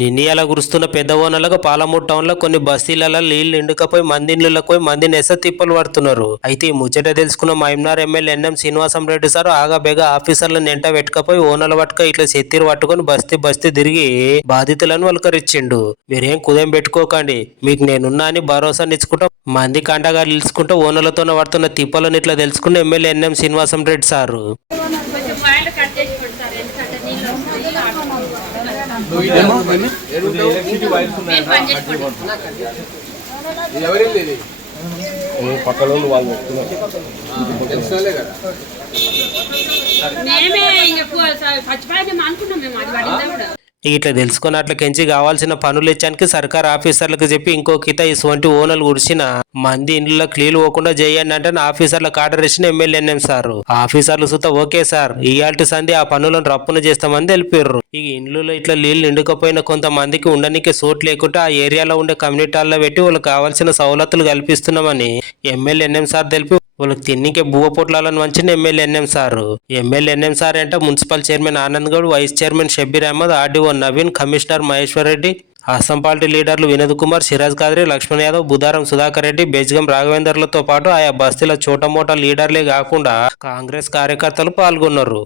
నిన్నీయాల కురుస్తున్న పెద్ద ఓనలకు పాలమూరు టౌన్లో కొన్ని బస్తీలలో నీళ్ళు నిండుకపోయి మంది పోయి మంది నెస తిప్పలు పడుతున్నారు. అయితే ఈ ముచ్చట తెలుసుకున్న మైమ్నార్ MLA NM Srinivasam Reddy sir ఆగబేగ ఆఫీసర్లను ఎంట పెట్టుకపోయి ఓనర్ల పట్టుక ఇట్లా చెత్తిరు పట్టుకొని బస్తీ బస్తీ తిరిగి బాధితులను వలకరించిండు మీరేం కుదేం పెట్టుకోకండి. మీకు నేనున్నా అని భరోసానిచ్చుకుంటా మంది కంటగా నిలుచుకుంటూ ఓనలతోనే పడుతున్న తిప్పలను ఇట్లా తెలుసుకున్న MLA NM Srinivasam Reddy sir. నీళ్ళు పక్కన వాళ్ళు పెట్టుకున్నారు తెలిసినోళ్ళే కదా అనుకున్నాం మేము అది ఇట్లా తెలుసుకున్నట్లకించి కావాల్సిన పనులు ఇచ్చానికి సర్కార్ ఆఫీసర్లకు చెప్పి ఇంకో కిత ఇటువంటి ఓనర్లు గుడిచిన మంది ఇండ్లలో క్లీలు పోకుండా చేయండి అంటే నా ఆఫీసర్లకు ఆర్డర్ ఇచ్చిన ఎమ్మెల్యే సార్. ఆఫీసర్లు సుత ఓకే సార్. ఇయాల్టి సంధి ఆ పనులను రప్పున చేస్తామని తెలిపారు ఈ ఇండ్లలో ఇట్లా నీళ్ళు నిండుకపోయిన కొంతమందికి ఉండడానికి సోట్ లేకుండా ఆ ఏరియాలో ఉండే కమ్యూనిటీల్లో పెట్టి వాళ్ళకి కావాల్సిన సౌలతులు కల్పిస్తున్నామని ఎమ్మెల్యే సార్ తెలిపి వాళ్ళకి తిన్నికే బువ్వ పొట్లాలను వంచిన MLA NM sir. MLA NM sir అంటే municipal chairman Anand Goud vice chairman Shabbir Ahmed RDO Naveen commissioner Maheshwar Reddy Assam party లీడర్లు వినోద్ కుమార్ సిరాజ్ కాద్రి లక్ష్మణ్ యాదవ్ బుధారం సుధాకర్ రెడ్డి బెజ్గం రాఘవేందర్లతో పాటు ఆయా బస్తీల చోటమోట లీడర్లే కాకుండా కాంగ్రెస్ కార్యకర్తలు పాల్గొన్నారు.